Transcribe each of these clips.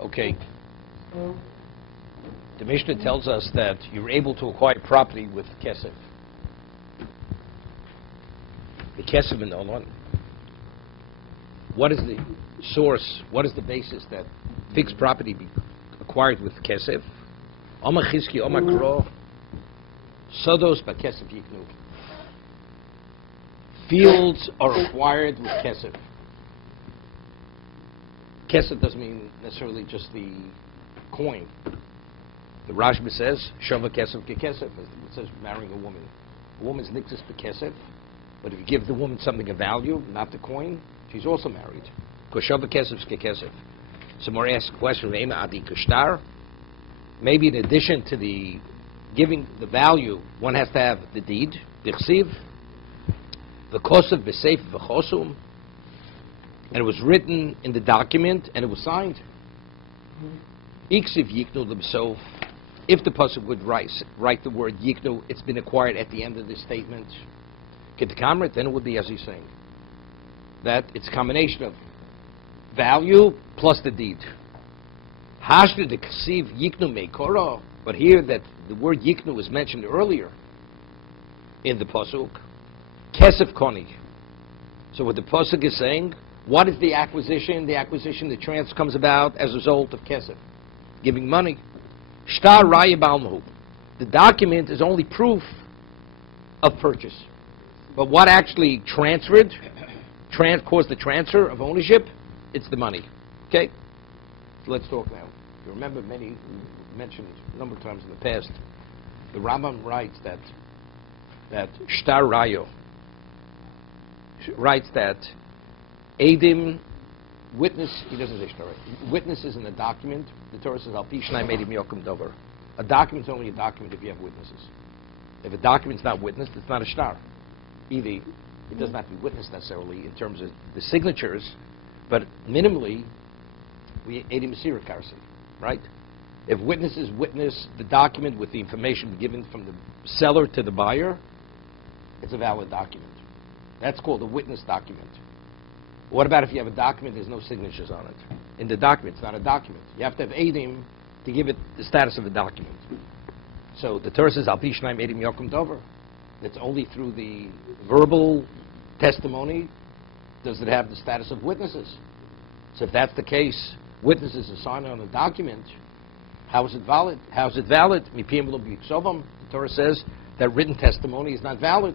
Okay. The Mishnah tells us that you're able to acquire property with kesef. The kesef in Olon. What is the source? What is the basis that fixed property be acquired with kesef? Oma chizki, oma kro, sodos ba kesef yiknu. Fields are acquired with kesef. Kesef doesn't mean necessarily just the coin. The Rashba says, Shava kesef ke kesef. It says marrying a woman. A woman's niktas be kesef, but if you give the woman something of value, not the coin, she's also married. Because Shava kesef ke kesef. Some more ask a question, adi kushtar. Maybe in addition to the giving the value, one has to have the deed, the chsiv, the kosev b'seif v'chosum, and it was written in the document and it was signed. Iksiv yiknu l'b'sof. If the pasuk would write the word yiknu, it's been acquired at the end of the statement. Get the kamret, then it would be as he's saying that it's a combination of value plus the deed. Hashnu de ksiv yiknu meikora, but here that the word yiknu was mentioned earlier in the pasuk. Kesef koni. So what the pasuk is saying, what is the acquisition? The acquisition, the transfer comes about as a result of kesef, giving money. Shtar raya balmahu. The document is only proof of purchase. But what actually transferred, caused the transfer of ownership? It's the money. Okay? So let's talk now. You remember many mentioned a number of times in the past, the Rambam writes that shtar rayo writes that Adim, witness, he doesn't say shtar, witnesses in a document, the Torah says, Al pi shnai medim yokum dover. A document's only a document if you have witnesses. If a document's not witnessed, it's not a shtar. Either it doesn't have to be witnessed necessarily in terms of the signatures, but minimally, we Adim Masira Karsi, right? If witnesses witness the document with the information given from the seller to the buyer, it's a valid document. That's called a witness document. What about if you have a document, there's no signatures on it? In the document, it's not a document. You have to have Eidim to give it the status of a document. So the Torah says, Al pi shnai medim yokum dover. That's only through the verbal testimony does it have the status of witnesses. So if that's the case, witnesses are signed on a document, how is it valid? How is it valid? The Torah says that written testimony is not valid.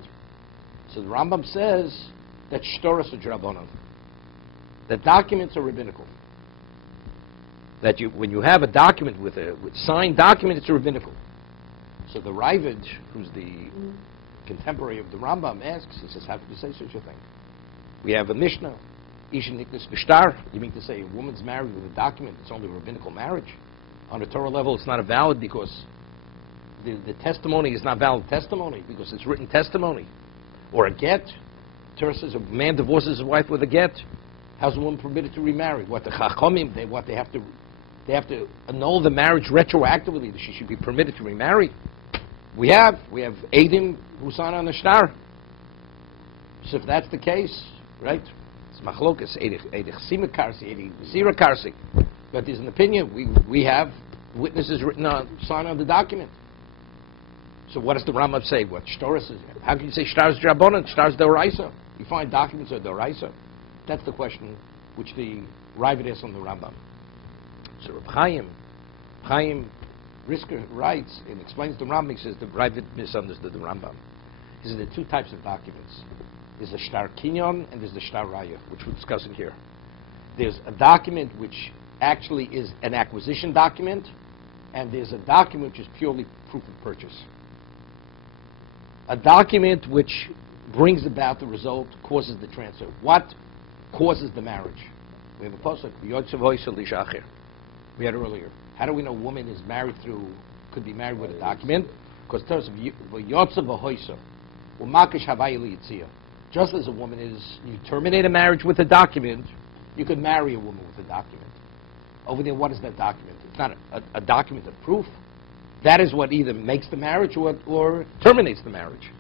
So the Rambam says that shtoras are drabonon. That documents are rabbinical. That when you have a document with signed document, it's rabbinical. So the Ravid, who's the contemporary of the Rambam, asks, he says, how could you say such a thing? We have a Mishnah, Ishin Niknas Bishtar. You mean to say a woman's married with a document, it's only a rabbinical marriage? On a Torah level, it's not a valid because the testimony is not valid testimony because it's written testimony. Or a get. Torah says a man divorces his wife with a get. How's a woman permitted to remarry? What the Chachamim, they have to annul the marriage retroactively. That she should be permitted to remarry. We have Eidim who sign on the shtar. So if that's the case, right? It's machlokas, Eidich Sima Karsi, Eidich Zira Karsi. But there's an opinion. We have witnesses signed on the document. So what does the Rambam say? What shtoras is? How can you say shtar is drabonon, shtar is doraisa? You find documents are doraisa. That's the question which the Ravid asks on the Rambam. So Reb Chaim Brisker writes and explains the Rambam. He says the Ravid misunderstood the Rambam. He says there are two types of documents. There's the shtar kinyon and there's the shtar raya, which we're discussing here. There's a document which actually is an acquisition document, and there's a document which is purely proof of purchase. A document which brings about the result, causes the transfer. What causes the marriage? We have a pasuk, we had earlier. How do we know a woman is married could be married with a document? Because it tells us, just as a woman you terminate a marriage with a document, you could marry a woman with a document. Over there, what is that document? It's not a document of proof. That is what either makes the marriage or terminates the marriage.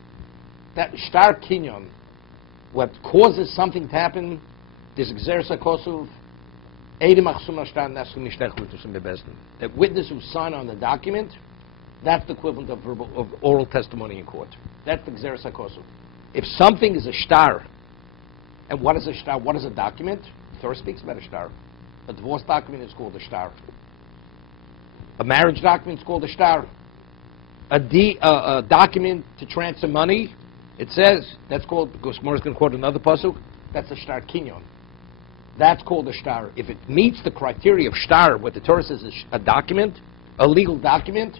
That shtar kinyon, what causes something to happen, this gzeres hakosov, That witness who signed on the document, that's the equivalent of oral testimony in court. That's the Gzeres HaKosu. If something is a shtar, and what is a shtar? What is a document? The Torah speaks about a shtar. A divorce document is called a shtar. A marriage document is called a shtar. A document to transfer money, it says, that's called, because Gemara is going to quote another pasuk, that's a shtar kinyon. That's called a shtar. If it meets the criteria of shtar, what the Torah says is a document, a legal document,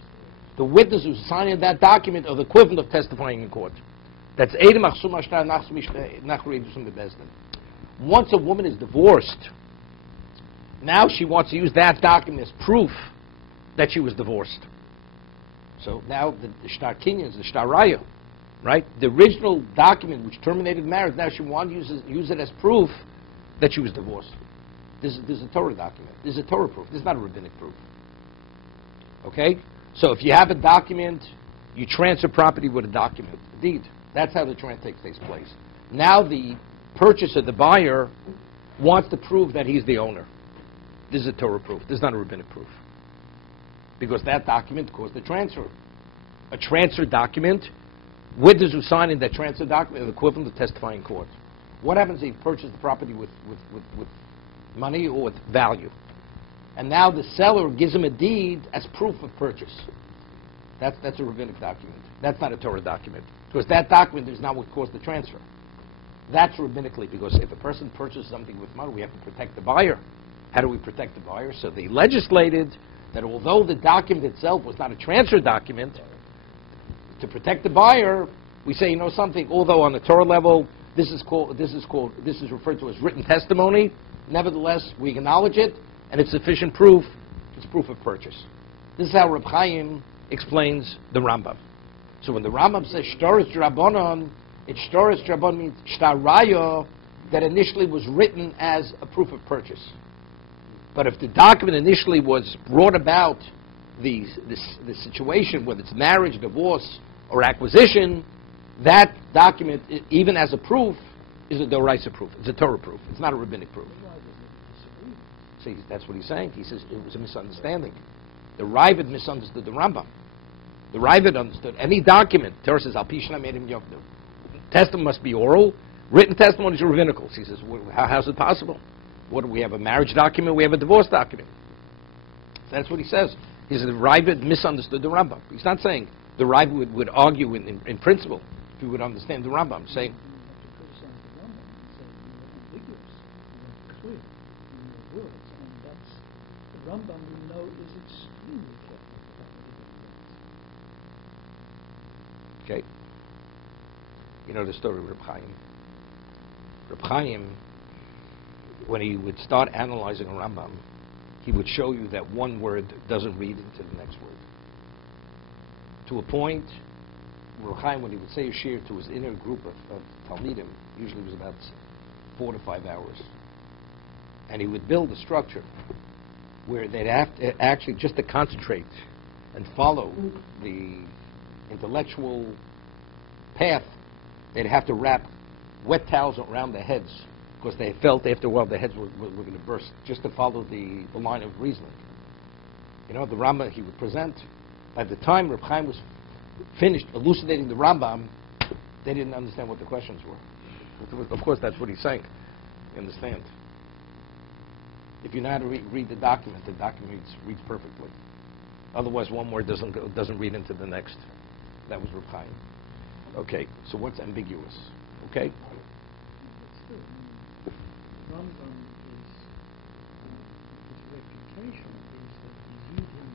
the witness who's signing that document are the equivalent of testifying in court. That's Edim Achsum Ashtar Nachri Edusum Bebezdin. Once a woman is divorced, now she wants to use that document as proof that she was divorced. So now the shtar kinyan is the shtar raya, right? The original document which terminated marriage, now she wants to use it as proof that she was divorced. This is a Torah document. This is a Torah proof. This is not a rabbinic proof. Okay? So if you have a document, you transfer property with a document, a deed. That's how the transfer takes place. Now the purchaser, the buyer, wants to prove that he's the owner. This is a Torah proof. This is not a rabbinic proof. Because that document caused the transfer. A transfer document, witness who signed in that transfer document is equivalent to testifying in court. What happens if he purchased the property with money or with value? And now the seller gives him a deed as proof of purchase. That's a rabbinic document. That's not a Torah document. Because that document is not what caused the transfer. That's rabbinically, because if a person purchases something with money, we have to protect the buyer. How do we protect the buyer? So they legislated that although the document itself was not a transfer document, to protect the buyer, we say, you know something, although on the Torah level, this is referred to as written testimony, nevertheless, we acknowledge it, and it's sufficient proof, it's proof of purchase. This is how Reb Chaim explains the Rambam. So when the Rambam says shtaris drabonon, shtaris drabonon means shtar raya, that initially was written as a proof of purchase. But if the document initially was brought about the situation, whether it's marriage, divorce, or acquisition, that document, even as a proof, is a Doraisa proof. It's a Torah proof. It's not a rabbinic proof. See, that's what he's saying. He says it was a misunderstanding. The Ravid misunderstood the Rambam. The Ravid understood any document. Torah says, Al Pishna made him Yoknu. Testimony must be oral. Written testimony is rabbinical. He says, how's it possible? What do we have? A marriage document? We have a divorce document. That's what he says. He says the Ravid misunderstood the Rambam. He's not saying the Ravid would argue in principle if he would understand the Rambam. He's saying, Rambam we know is extremely okay. You know the story of Reb Chaim. Reb Chaim, when he would start analyzing a Rambam, he would show you that one word doesn't read into the next word. To a point, Reb Chaim, when he would say a shir to his inner group of Talmidim, usually it was about 4 to 5 hours, and he would build a structure where they'd have to actually just to concentrate and follow the intellectual path, they'd have to wrap wet towels around their heads because they felt after a while their heads were going to burst just to follow the line of reasoning. You know, the Rambam he would present, by the time Reb Chaim was finished elucidating the Rambam, they didn't understand what the questions were. Of course, that's what he's saying. You understand? If you know how to read the document reads perfectly. Otherwise, one word doesn't read into the next. That was Reb Chaim. Okay, so what's ambiguous? Okay? Rambam his reputation is that he's using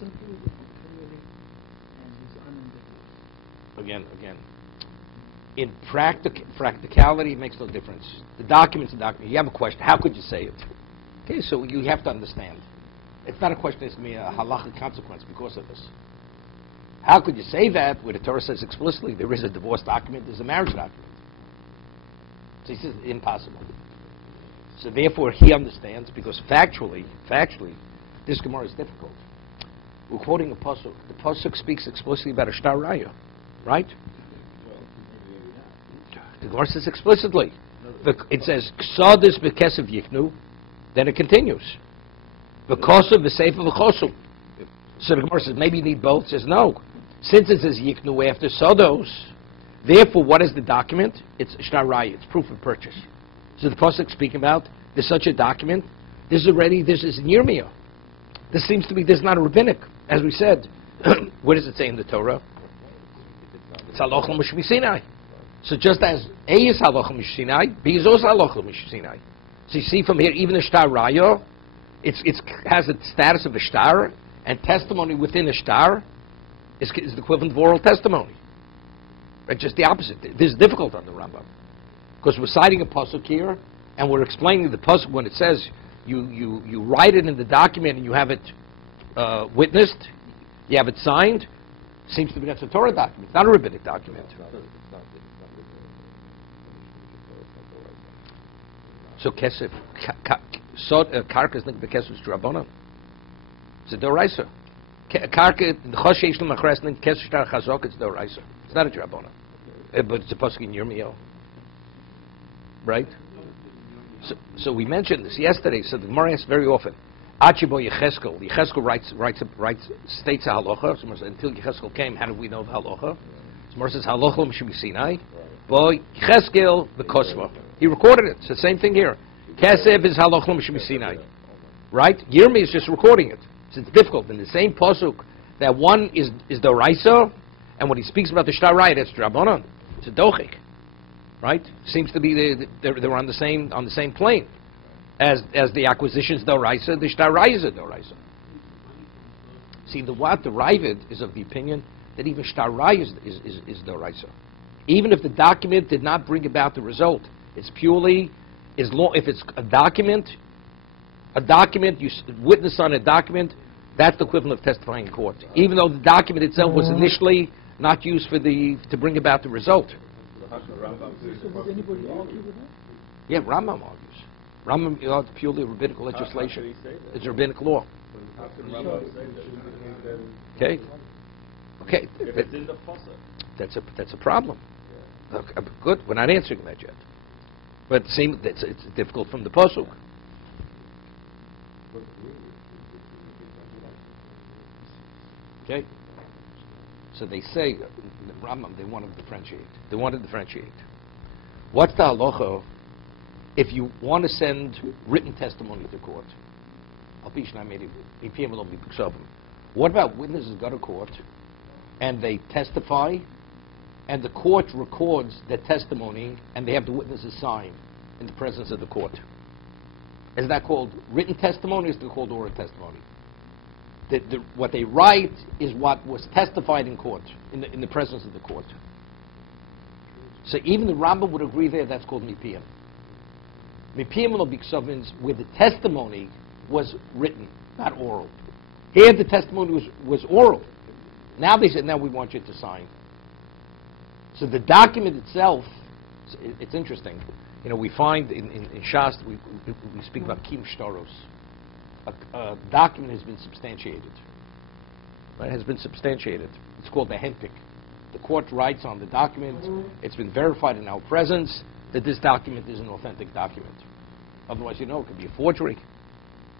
simply and clearly and he's unambiguous. Again. In practicality, it makes no difference. The document's a document. You have a question. How could you say it? Okay, so you have to understand. It's not a question that's going to be a halachic consequence because of this. How could you say that where the Torah says explicitly there is a divorce document, there's a marriage document? So he says impossible. So therefore he understands because factually, this Gemara is difficult. We're quoting a pasuk. The pasuk speaks explicitly about a shtar raya, right? The Gemara says explicitly. It says, Ksodis b'kesev yiknu. Then it continues. Because of the safe of the chosu. So the Gemara says, maybe you need both. Says, no. Since it says yiknu after sodos, therefore, what is the document? It's shtar raya. It's proof of purchase. So the pasuk speaking about, there's such a document. This is in Yirmiyah. This seems to be, this is not a rabbinic. As we said, what does it say in the Torah? It's halacha l'mishmi. So just as A is halacha l'mishmi, B is also halacha l'mishmi. So you see from here, even the shtar raya, it has the status of a shtar, and testimony within a shtar is the equivalent of oral testimony. Right? Just the opposite. This is difficult on the Rambam. Because we're citing a pasuk here, and we're explaining the pasuk when it says you write it in the document and you have it witnessed, you have it signed. Seems to be that's a Torah document, it's not a rabbinic document. So kesef, karka is not the kesef drabbanan. It's a doraisa. Karka the choshesh l'machres link kesef shtar chazok. It's doraisa. It's not a drabbanan, but it's a pasuk in Yirmiyahu, right? So we mentioned this yesterday. So the Gemara asks very often. Achibo Yecheskel. Yecheskel writes states a halacha. So until Yecheskel came, how did we know the halacha? So Gemara says halacha l'mishmi Sinai. Boy Yecheskel the Kosva. He recorded it. It's the same thing here. Kesef is halacha l'mishmi Sinai. Right? Yirmi is just recording it. So it's difficult. In the same pasuk, that one is doraisa, and when he speaks about the shtar raya, that's drabanan. It's a dochik. Right? Seems to be they're on the same plane. As the acquisitions doraisa, the shtar raya is a doraisa. See, the Ravid is of the opinion that even shtar raya is doraisa. Even if the document did not bring about the result, it's purely if it's a document you witness on a document, that's the equivalent of testifying in court. Even though the document itself was initially not used to bring about the result. So does anybody argue with that? Yeah, Rambam argues. Rambam is purely rabbinical legislation. It's rabbinic law. Okay. Okay. If it's in the pasuk. That's a problem. Okay, good. We're not answering that yet. But it's difficult from the pasuk. Okay. So they say, the Rambam, they want to differentiate. What's the halacha if you want to send written testimony to court? What about witnesses go to court and they testify and the court records their testimony and they have the witnesses sign in the presence of the court? Is that called written testimony or is it called oral testimony? What they write is what was testified in court, in the presence of the court. So even the Rambam would agree there that's called mipiyam. Mipiyam will be ksavins where the testimony was written, not oral. Here the testimony was oral. Now they said, now we want you to sign. So the document itself, it's interesting. You know, we find in Shas, we speak about kim shtaros. A document has been substantiated. Right? It has been substantiated. It's called the henpik. The court writes on the document, it's been verified in our presence that this document is an authentic document. Otherwise, it could be a forgery.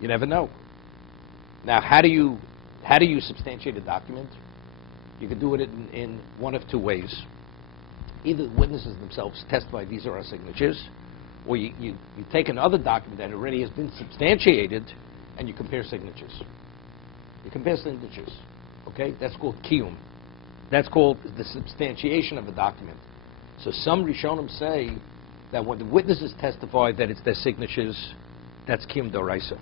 You never know. Now, how do you substantiate a document? You can do it in one of two ways. Either the witnesses themselves testify these are our signatures, or you take another document that already has been substantiated and you compare signatures. You compare signatures. Okay? That's called kiyum. That's called the substantiation of a document. So some Rishonim say that when the witnesses testify that it's their signatures, that's kiyum doraisa.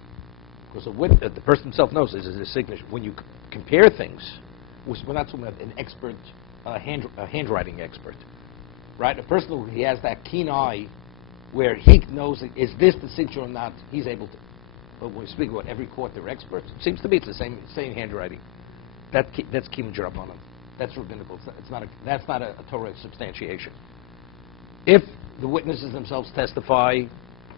Because the person himself knows this is his signature. When you compare things, we're not talking about an expert, a handwriting expert. Right? A person who he has that keen eye where he knows, is this the signature or not, he's able to. But when we speak about every court, they're experts. It seems to be it's the same handwriting. That's kiyum d'rabbanan. That's rabbinical. That's not a Torah substantiation. If the witnesses themselves testify,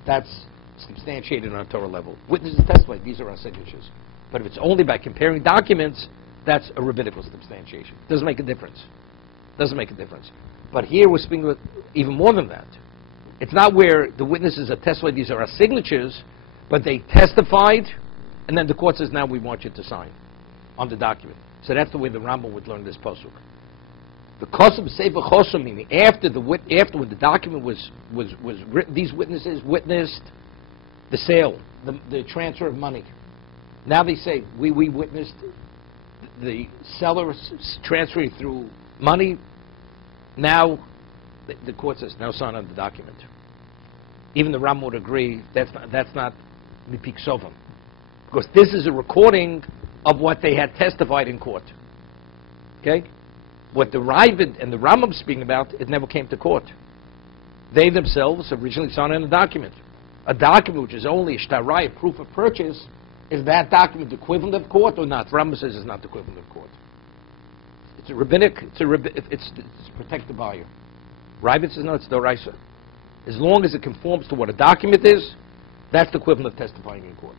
that's substantiated on a Torah level. Witnesses testify, these are our signatures. But if it's only by comparing documents, that's a rabbinical substantiation. Doesn't make a difference. But here we're speaking with even more than that. It's not where the witnesses have testified these are our signatures, But they testified, and then the court says, now we want you to sign on the document. So that's the way the Rambam would learn this pasuk. The Kosam Sefer Chosam, meaning after when the document was written, these witnesses witnessed the sale, the transfer of money. Now they say, we witnessed the seller transferring through money. Now the court says, now sign on the document. Even the Rambam would agree that's not Mipik Sovam, because this is a recording of what they had testified in court. Okay? What the Ravid and the Rambam speaking about, it never came to court. They themselves originally signed on a document. A document which is only a shtarai, a proof of purchase. Is that document the equivalent of court or not? Rambam says it's not the equivalent of court. It's a rabbinic, it's protected by you. Ravid says no, it's doraisa. As long as it conforms to what a document is, that's the equivalent of testifying in court.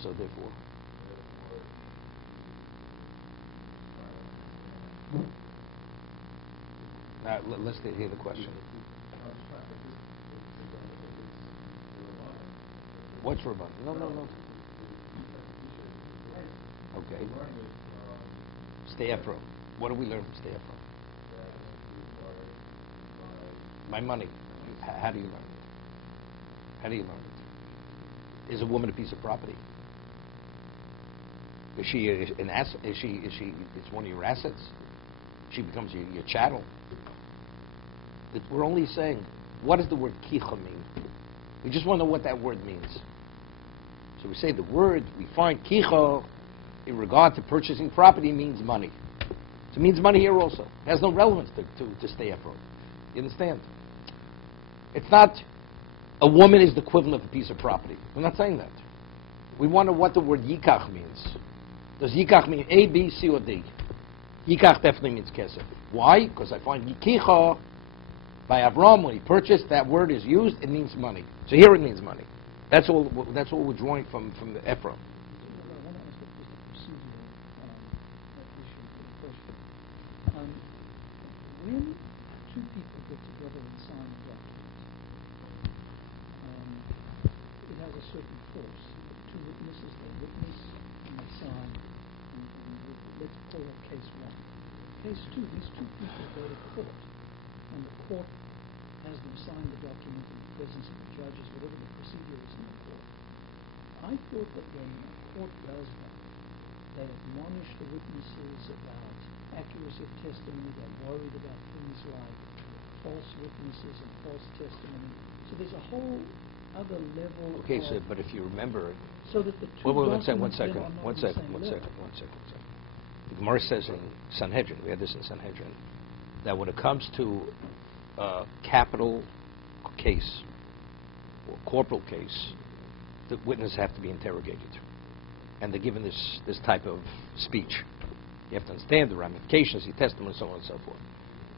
So therefore, now let's hear the question. What's rebuttal? No. Okay. Stay Ephraim. What do we learn from Stay Ephraim? My money. How do you learn it? How do you learn it? Is a woman a piece of property? Is she an asset? Is she? It's one of your assets. She becomes your chattel. We're only saying, what does the word kicha mean? We just want to know what that word means. So we say the word, we find kicha in regard to purchasing property means money. So it means money here also. It has no relevance to stay Ephraim. You understand? It's not a woman is the equivalent of a piece of property. We're not saying that. We wonder what the word yikach means. Does yikach mean A, B, C, or D? Yikach definitely means kesef. Why? Because I find yikicha by Avram, when he purchased, that word is used, it means money. So here it means money. That's all we're drawing from the Ephraim. When two people get together and sign a document, it has a certain force. Two witnesses, they witness and they sign. And let's call it case one. Case two, these two people go to court, and the court has them sign the document in the presence of the judges, whatever the procedure is in the court. I thought that when a court does that, they admonish the witnesses about accuracy of testimony. They're worried about things like false witnesses and false testimony. So there's a whole other level. Okay, so but if you remember, so that the two one second. The Gemara says in Sanhedrin, we had this in Sanhedrin, that when it comes to a capital case or corporal case, the witnesses have to be interrogated, and they're given this type of speech. You have to understand the ramifications, the testimony, so on and so forth.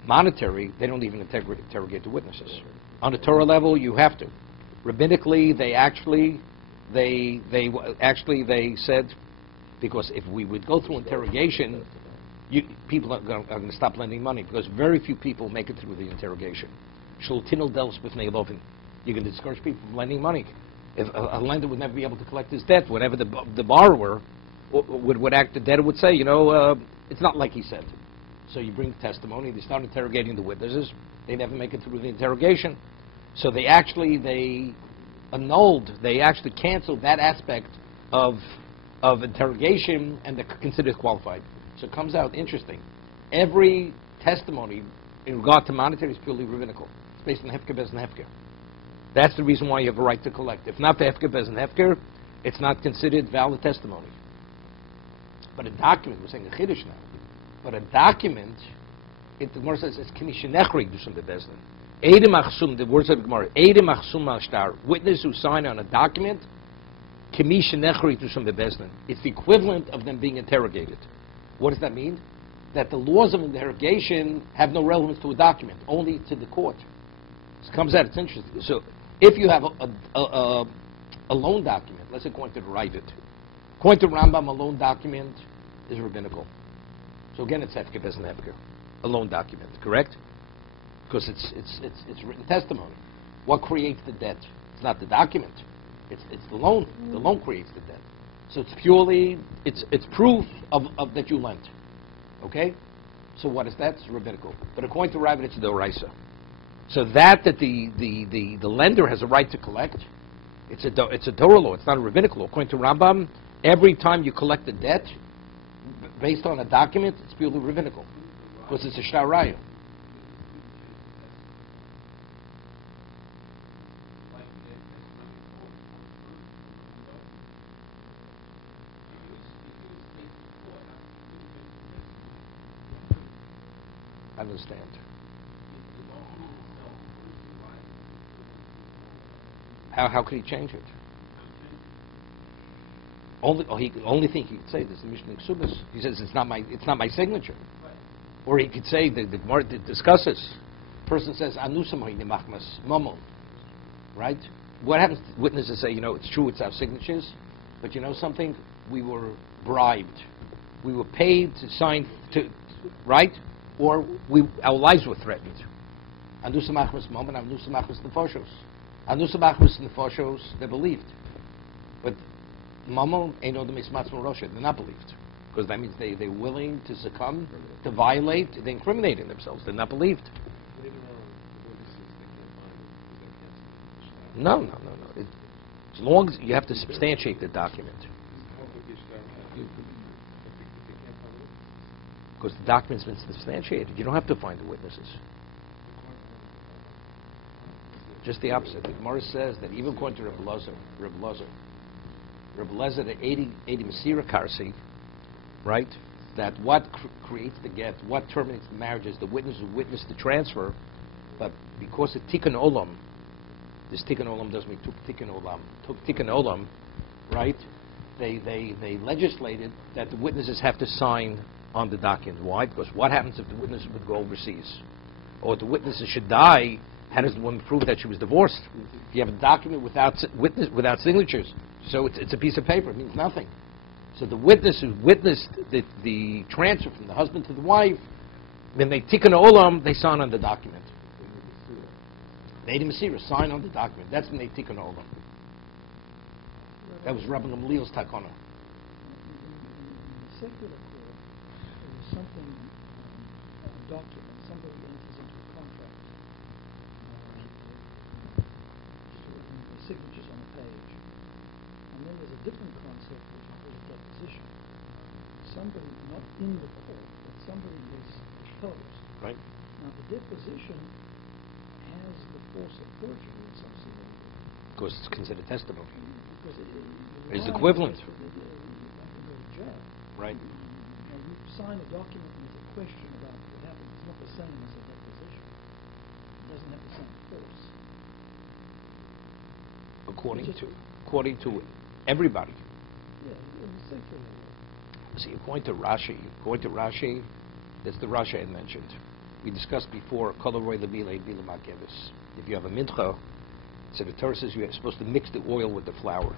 Monetary, they don't even interrogate the witnesses. On the Torah level, you have to. Rabbinically, they said, because if we would go through interrogation, people are going to stop lending money, because very few people make it through the interrogation. You're going to discourage people from lending money. If a lender would never be able to collect his debt, whenever the borrower would act, the debtor would say, it's not like he said. So you bring testimony, they start interrogating the witnesses, they never make it through the interrogation. So they actually canceled that aspect of interrogation, and they're considered qualified. So it comes out interesting. Every testimony in regard to monetary is purely rabbinical. It's based on hefker, bez, and hefker. That's the reason why you have a right to collect. If not for hefker, bez, and hefker, it's not considered valid testimony. But a document, we're saying a kiddush now, but a document, the Gemara says it's kiddushin nechri dushim bebezdin. Edim achsum, the words of the Gemara, Edim achsum al shtar, witness who sign on a document, kiddushin nechri dushim bebezdin. It's the equivalent of them being interrogated. What does that mean? That the laws of interrogation have no relevance to a document, only to the court. This comes out, it's interesting. So if you have a loan document, let's say going to the Ravid, According to Rambam, a loan document is rabbinical. So again, it's hefker bezin hefker, a loan document, correct? Because it's written testimony. What creates the debt? It's not the document. It's the loan. The loan creates the debt. So it's purely it's proof of that you lent. Okay? So what is that? It's rabbinical. But according to Rabbit, it's doraisa. So that the lender has a right to collect, it's a Torah law. It's not a rabbinical law. According to Rambam, every time you collect a debt based on a document, it's purely rabbinical because it's a shtar raya. I understand. How could he change it? Only thing he could say is the Mishnah Ksubas. He says it's not my signature. Or he could say the Gemara discusses. Person says anusamoy nemachmas momon. Right? What happens? Witnesses say, it's true, it's our signatures, but you know something? We were bribed. We were paid to sign right? Or our lives were threatened. Anusamachmas momon, anusamachmas nefoshos. Anusamachmas nefoshos, they believed. But mamon ain't odem ismatz rosha, they're not believed. Because that means they're willing to succumb, to violate, they're incriminating themselves, they're not believed. No. As long as you have to substantiate the document. Because the document's been substantiated. You don't have to find the witnesses. Just the opposite. The Gemara says that even according to Reb Lezer, the 80 Masira Karsi, right, that what creates the get, what terminates the marriage is the witness who witnessed the transfer, but because of Tikkun Olam, this Tikkun Olam doesn't mean Tikkun Olam, right, they legislated that the witnesses have to sign on the document. Why? Because what happens if the witnesses would go overseas? Or if the witnesses should die, how does the woman prove that she was divorced? If you have a document without signatures, so it's a piece of paper, it means nothing. So the witness who witnessed the transfer from the husband to the wife, when they tikkun olam, they sign on the document. They sign on the document. That's when they tikkun olam. That was Rabbi Gamliel's takana. In the secular court, there was something, a document, somebody enters into a contract, the signatures on the page. And then there's a different concept which is called a deposition. Somebody, not in the court, but somebody is deposed. Right. Now the deposition has the force of perjury in some scenario. Because it's considered testimony. Because It's equivalent. Right. Now, you sign a document and there's a question about what happened. It's not the same as a deposition. It doesn't have the same force. According to everybody. Yeah, in the secular law. See, according to Rashi, that's the Rashi I mentioned. We discussed before, if you have a mincha, so the Torah says you're supposed to mix the oil with the flour.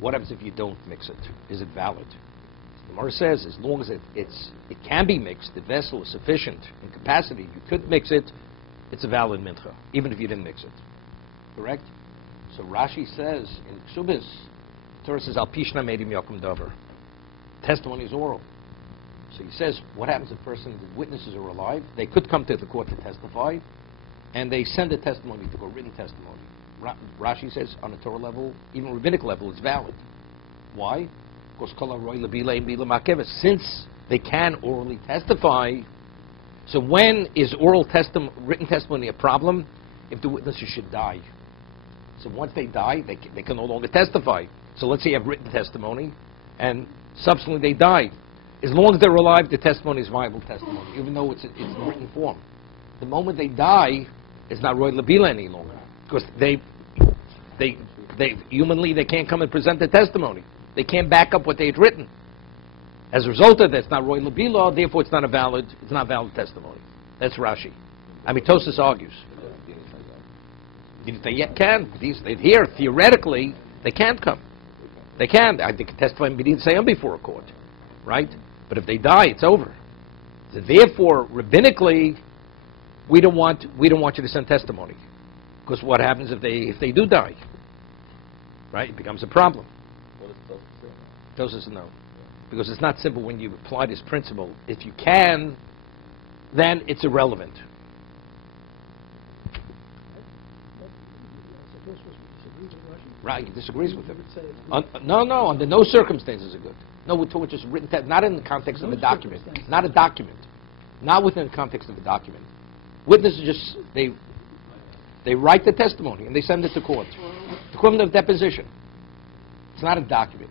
What happens if you don't mix it? Is it valid? The Gemara says as long as it can be mixed, the vessel is sufficient in capacity, you could mix it, it's a valid mincha, even if you didn't mix it. Correct? So Rashi says in Ksubis, the Torah says, Al Pishna Medim Yokum Dover. Testimony is oral. So he says, what happens if the witnesses are alive? They could come to the court to testify, and they send a testimony to go, written testimony. Rashi says, on a Torah level, even rabbinic level, it's valid. Why? Because since they can orally testify, so when is written testimony a problem? If the witnesses should die. So once they die, they can no longer testify. So let's say you have written testimony, and subsequently they die. As long as they're alive, the testimony is viable testimony, even though it's in written form. The moment they die, it's not Roy Labila any longer, because they humanly they can't come and present the testimony. They can't back up what they had written. As a result of that, it's not Roy Labila, therefore it's not valid testimony. That's Rashi. I mean, Tosas argues. They can. Here, theoretically, they can't come. They can. They can testify in B'din Sayam before a court, right? But if they die, it's over. So therefore, rabbinically, we don't want you to send testimony, because what happens if they do die? Right? It becomes a problem. What is Tosfos no, because it's not simple when you apply this principle. If you can, then it's irrelevant. Right, he disagrees with him. No, under no circumstances are good. No, we're talking just written text, not in the context of a document. Not a document. Not within the context of a document. Witnesses just, they write the testimony and they send it to court. The equivalent of deposition. It's not a document.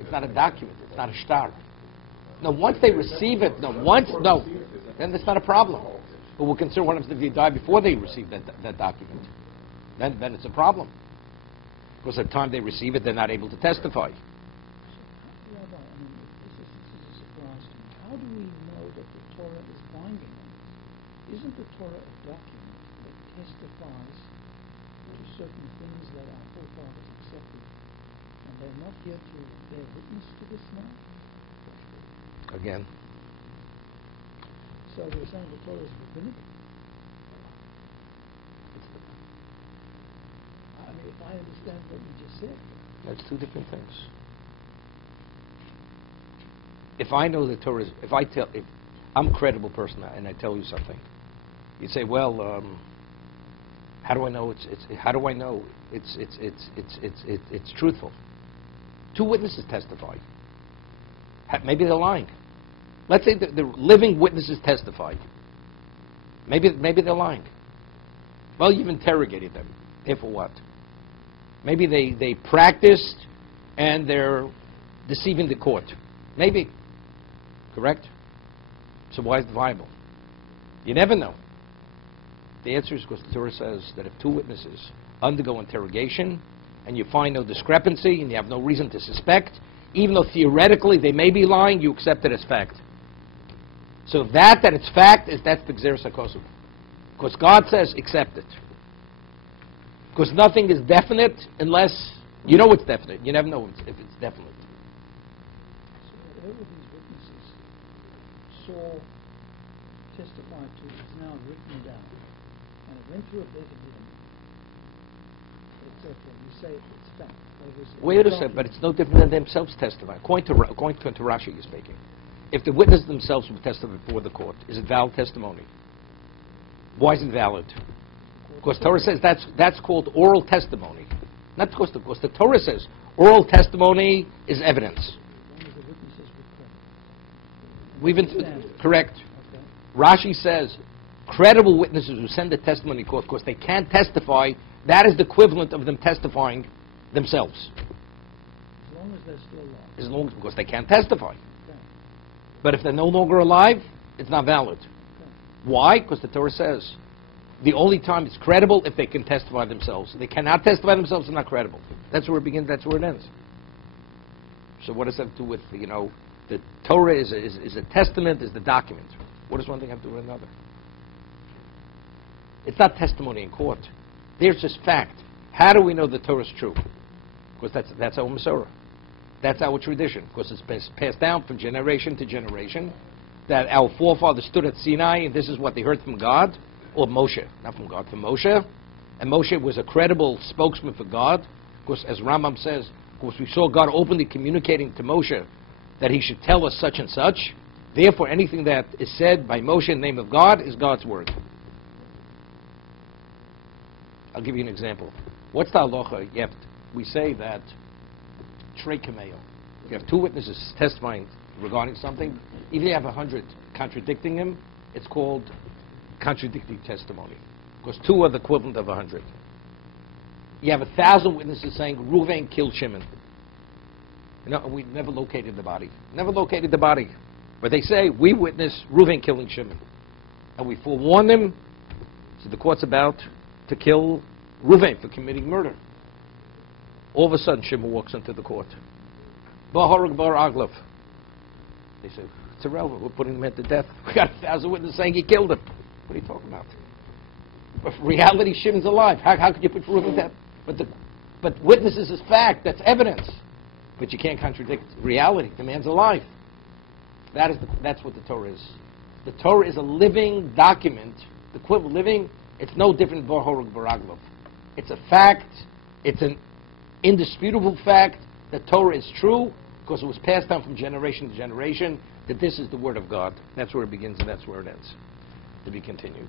It's not a document. It's not a shtar. No, once they receive it, then that's not a problem. But we're concerned what happens if they die before they receive that document. Then it's a problem. Because at the time they receive it, they're not able to testify. Rabbi, I mean, this is a surprise to me. How do we know that the Torah is binding them? Isn't the Torah a document that testifies to certain things that our forefathers accepted, and they're not here to bear witness to this now? Again. So we're saying the Torah is rabbinic? I mean, if I understand what you just said. That's two different things. If I know the Torah is, if I'm a credible person and I tell you something, you say, well, how do I know it's truthful? Two witnesses testify. Maybe they're lying. Let's say the living witnesses testify. Maybe they're lying. Well, you've interrogated them. Therefore what? Maybe they practiced and they're deceiving the court. Maybe. Correct? So why is it viable? You never know. The answer is because the Torah says that if two witnesses undergo interrogation and you find no discrepancy and you have no reason to suspect, even though theoretically they may be lying, you accept it as fact. So that it's fact, that's the Gzeres HaKosov. Because God says, accept it. Because nothing is definite unless you know it's definite. You never know if it's definite. So whatever these witnesses saw, testified to, is now written down. And it went through a better hearing, etc. You say it's fact. Wait a second, but it's no different than themselves testifying. According to Rashi, you're speaking. If the witnesses themselves will testify before the court, is it valid testimony? Why is it valid? Because Torah says that's called oral testimony. Not because the Torah says oral testimony is evidence. As long as the witnesses were correct. Correct. Okay. Rashi says credible witnesses who send a testimony to court because they can't testify, that is the equivalent of them testifying themselves. As long as they're still alive. As long as, because they can't testify. Okay. But if they're no longer alive, it's not valid. Okay. Why? Because the Torah says the only time it's credible if they can testify themselves. If they cannot testify themselves, it's not credible. That's where it begins, that's where it ends. So what does that have to do with, the Torah is a testament, is the document. What does one thing have to do with another? It's not testimony in court. There's just fact. How do we know the Torah is true? Because that's our Masorah. That's our tradition. Because it's passed down from generation to generation. That our forefathers stood at Sinai and this is what they heard from God. Or Moshe. Not from God, from Moshe. And Moshe was a credible spokesman for God. Because as Rambam says, because we saw God openly communicating to Moshe that he should tell us such and such. Therefore, anything that is said by Moshe in the name of God is God's word. I'll give you an example. What's the halacha? We say that Trei Kameo. You have two witnesses testifying regarding something. Even if you have 100 contradicting him, it's called contradicting testimony. Because two are the equivalent of 100. You have 1,000 witnesses saying Reuven killed Shimon. We never located the body. Never located the body. But they say, we witnessed Reuven killing Shimon. And we forewarned them. So the court's about to kill Reuven for committing murder. All of a sudden, Shimon walks into the court. Ba'harag bar aglav. They say, it's irrelevant. We're putting him to death. We got 1,000 witnesses saying he killed him. What are you talking about? reality, Shimon's alive. How could you put proof of that? But witnesses is fact. That's evidence. But you can't contradict reality. The man's alive. That's what the Torah is. The Torah is a living document. The equivalent living. It's no different than Borhorog Baraglov. It's a fact. It's an indisputable fact that Torah is true because it was passed down from generation to generation. That this is the word of God. That's where it begins and that's where it ends. To be continued.